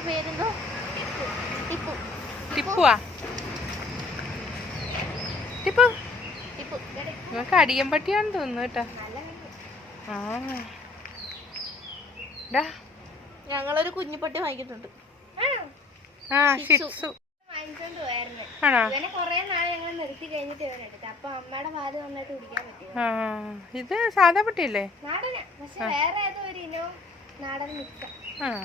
പേരെന്തോ? ടിപ്പു. ടിപ്പുവാ? ടിപ്പു. ടിപ്പു. നിങ്ങൾക്ക് അടിയൻ പട്ടിയാന്ന് തോന്നുന്നു കേട്ടോ. ആ. ഞങ്ങളൊരു കുഞ്ഞുപട്ടി വാങ്ങിക്കുന്നുണ്ട് ആ ഷിറ്റ്സു. ആണോ? ഇത് സാധാ പട്ടിയല്ലേ? ആ.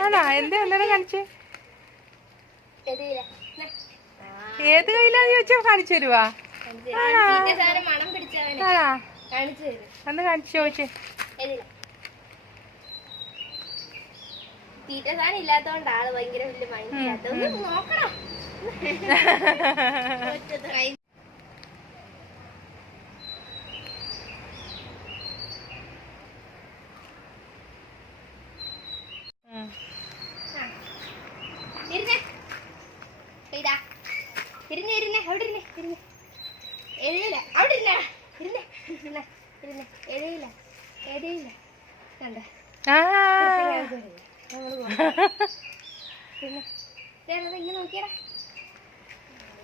ആണോ? കാണിച്ചേ. ഏത് കയ്യിലാന്ന് ചോദിച്ചാ കാണിച്ചു തരുവാ? ആണോ? കാണിച്ചു തരും. ഒന്ന് കാണിച്ചു ചോദിച്ചേ. ശരിയില്ല. തീറ്റ സാധനം ഇല്ലാത്തോണ്ട് ആൾ ഭയങ്കര വലിയ മൈൻഡ് ഇല്ലാത്ത നോക്കണം. ഇരുന്നേ. ഇതാ. ഇരുന്നേ ഇരുന്നേ. അവിടെ ഇരുന്നേ ഇരുന്നേ. എഴുതിയില്ല. അവിടെ ഇരുന്നേ. ഇരുന്നേ. ഇരുന്നേ ഇരുന്നേ. എഴുതിയില്ല. എഴുതിയില്ല. കണ്ട? പിന്നെ ഇങ്ങനെ നോക്കിയടാ.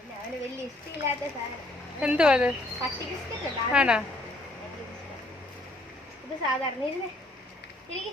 ഇല്ല, അവന് വലിയ ഇഷ്ടമില്ലാത്ത സാധനം. എന്തുവാ അത്? പട്ടി ബിസ്ക്കറ്റ് ആണോ? ഇത് സാധാരണ. ഇരുന്നേ. ഇരിക്ക്.